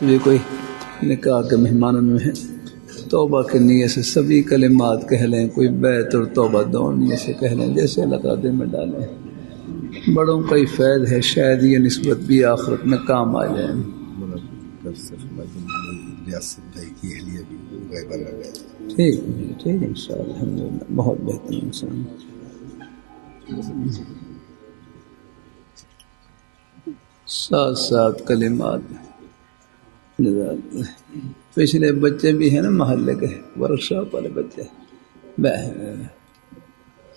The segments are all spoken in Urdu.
بھی کوئی نکاح کے مہمانوں میں ہے توبہ کی نیت سے سبھی کلمات کہہ لیں، کوئی بیت اور توبہ دو نیت سے کہہ لیں، جیسے اللہ تعالیٰ دل میں ڈالیں۔ بڑوں کا ہی فیض ہے، شاید یہ نسبت بھی آخرت میں کام آ جائے۔ ٹھیک ٹھیک ان شاء اللہ، الحمد للہ، بہت بہترین انسان۔ ساتھ کلمات پچھلے بچے بھی ہیں نا محلے کے ورک شاپ والے بچے،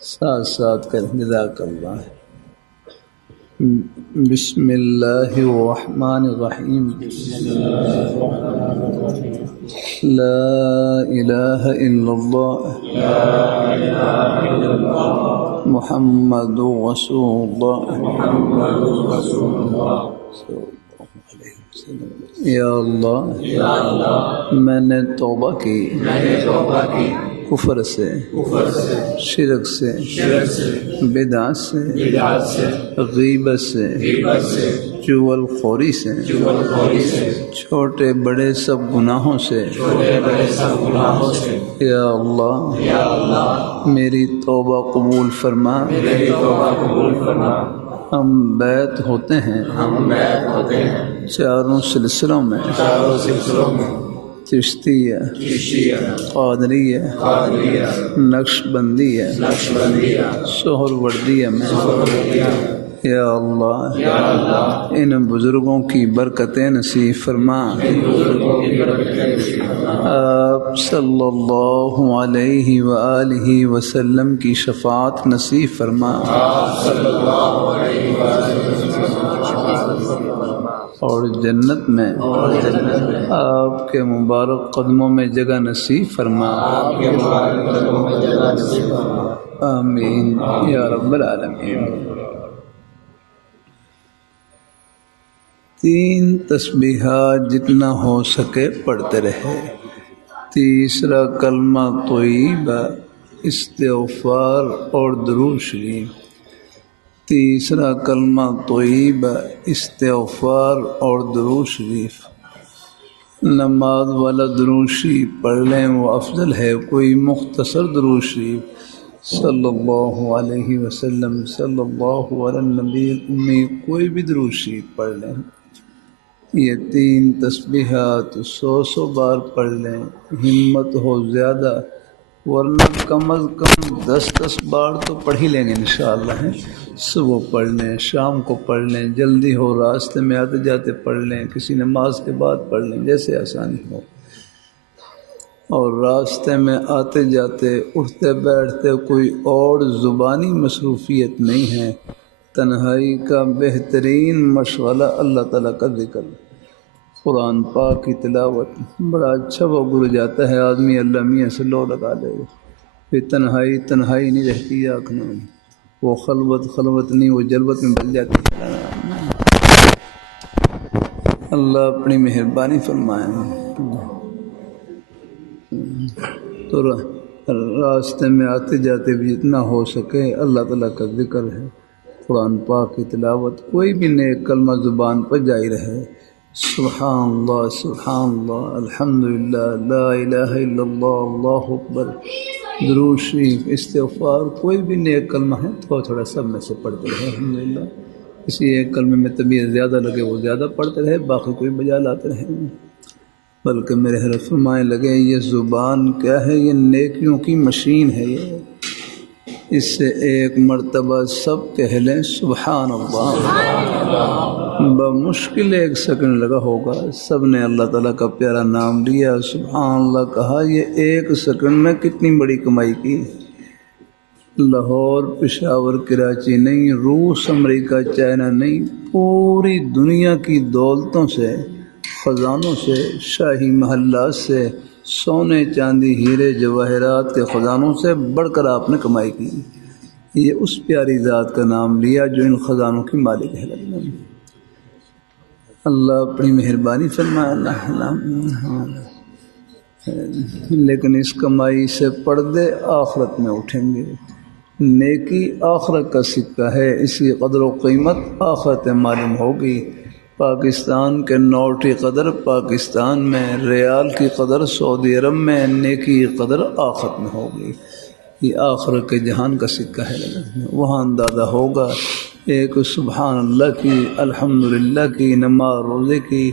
ساتھ کر جزاک اللہ۔ بسم اللہ الرحمن الرحیم، لا الہ الا اللہ محمد رسول اللہ۔ یا اللہ میں نے توبہ کی کفر سے، شرک سے، بدعت سے، غیبت سے، چغل خوری سے، چھوٹے بڑے سب گناہوں سے۔ یا اللہ میری توبہ قبول فرما۔ ہم بیت ہوتے ہیں چاروں سلسلوں میں، چشتیہ، قادریہ، نقش بندیہ، سہر وردیہ میں۔ یا اللہ ان بزرگوں کی برکتیں نصیب فرما۔ آپ صلی اللہ علیہ وآلہ وسلم کی شفاعت نصیب فرما، اور جنت میں آپ کے مبارک قدموں میں جگہ نصیب فرما۔ آمین یا رب العالمین۔ 3 تسبیحات جتنا ہو سکے پڑھتے رہے۔ تیسرا کلمہ طیبہ، استغفار اور درود شریف۔ تیسرا کلمہ طیبہ، استغفار اور درود شریف۔ نماز والا درود شریف پڑھ لیں، وہ افضل ہے۔ کوئی مختصر درود شریف صلی اللہ علیہ وسلم، صلی اللہ علی النبی الامی، کوئی بھی درود شریف پڑھ لیں۔ یہ 3 تسبیحات 100 بار پڑھ لیں، ہمت ہو زیادہ، ورنہ کم از کم 10 بار تو پڑھ ہی لیں گے انشاءاللہ۔ صبح پڑھ لیں، شام کو پڑھ لیں، جلدی ہو راستے میں آتے جاتے پڑھ لیں، کسی نماز کے بعد پڑھ لیں، جیسے آسانی ہو۔ اور راستے میں آتے جاتے، اٹھتے بیٹھتے کوئی اور زبانی مصروفیت نہیں ہے۔ تنہائی کا بہترین مشغلہ اللہ تعالیٰ کا ذکر، قرآن پاک کی تلاوت۔ بڑا اچھا وہ گر جاتا ہے آدمی اللہ میاں سے لو لگا لے، پھر تنہائی نہیں رہتی آنکھ میں، وہ خلوت نہیں، وہ جلوت میں بل جاتی ہے۔ اللہ اپنی مہربانی فرمائے۔ تو راستے میں آتے جاتے بھی جتنا ہو سکے اللہ تعالیٰ کا ذکر ہے، قرآن پاک کی تلاوت، کوئی بھی نیک کلمہ زبان پر جاری رہے۔ سبحان اللہ، سبحان اللہ، الحمدللہ، لا الہ الا اللہ، اللہ اکبر، درود شریف، استغفار، کوئی بھی نیک کلمہ ہے تھوڑا سب میں سے پڑھتے رہے۔ الحمدللہ کسی ایک کلمے میں طبیعت زیادہ لگے وہ زیادہ پڑھتے رہے، باقی کوئی بجا لاتے رہے۔ بلکہ میرے حضرت فرمائے لگے یہ زبان کیا ہے، یہ نیکیوں کی مشین ہے، یہ اس سے ایک مرتبہ سب کہہ لیں سبحان اللہ، بمشکل 1 سیکنڈ لگا ہوگا، سب نے اللہ تعالیٰ کا پیارا نام لیا، سبحان اللہ کہا، یہ 1 سیکنڈ میں کتنی بڑی کمائی کی۔ لاہور، پشاور، کراچی نہیں، روس، امریکہ، چائنا نہیں، پوری دنیا کی دولتوں سے، خزانوں سے، شاہی محلات سے، سونے چاندی ہیرے جواہرات کے خزانوں سے بڑھ کر آپ نے کمائی کی۔ یہ اس پیاری ذات کا نام لیا جو ان خزانوں کی مالک ہے۔ اللہ اپنی مہربانی فرمائے۔ لیکن اس کمائی سے پردے آخرت میں اٹھیں گے۔ نیکی آخرت کا سکہ ہے، اس کی قدر و قیمت آخرت میں معلوم ہوگی۔ پاکستان کے نوٹ کی قدر پاکستان میں، ریال کی قدر سعودی عرب میں، نیکی کی قدر آخرت میں ہوگی۔ یہ آخرت کے جہان کا سکہ ہے، وہاں اندازہ ہوگا ایک سبحان اللہ کی، الحمدللہ کی، نماز روزے کی،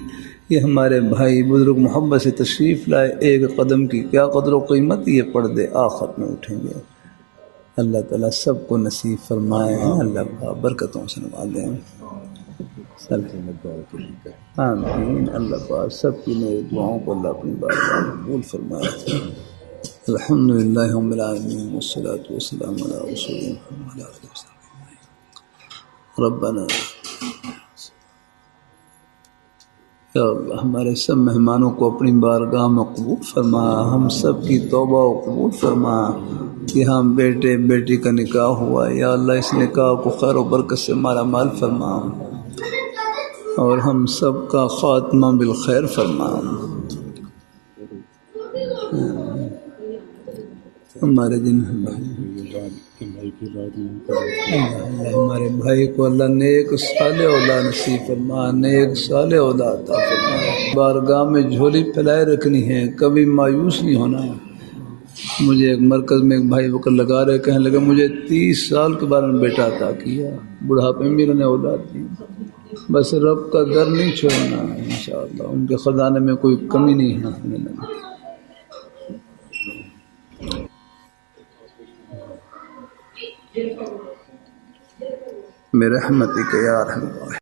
یہ ہمارے بھائی بزرگ محبت سے تشریف لائے، ایک قدم کی کیا قدر و قیمت، یہ پردے آخرت میں اٹھیں گے۔ اللہ تعالیٰ سب کو نصیب فرمائے، اللہ کا برکتوں سے نوازیں۔ آمین۔ اللہ پاک سب کی میری دعاؤں کو اللہ اپنی بارگاہ میں قبول فرمائے۔ الحمدللہ رب العالمین والصلاة والسلام علی رسول محمد وعلی آلہ وصحبہ۔ ربنا یا اللہ ہمارے سب مہمانوں کو اپنی بارگاہ میں قبول فرما، ہم سب کی توبہ و قبول فرما۔ یہاں بیٹے بیٹی کا نکاح ہوا، یا اللہ اس نکاح کو خیر و برکت سے مالا مال فرما، اور ہم سب کا خاتمہ بالخیر فرما۔ ہمارے جن اللہ ہمارے بھائی کو اللہ نیک صالح اولاد نصیب فرما، نیک صالح اولاد عطا فرما۔ بارگاہ میں جھولی پھیلائے رکھنی ہے، کبھی مایوس نہیں ہونا ہے۔ مجھے ایک مرکز میں ایک بھائی وکر لگا رہے، کہنے لگے مجھے 30 سال کے بعد میں بیٹا عطا کیا، بڑھاپے میں انہوں نے اولاد دی، بس رب کا در نہیں چھوڑنا انشاءاللہ، ان کے خزانے میں کوئی کمی نہیں ہے۔ برحمتک یا ارحم الراحمین۔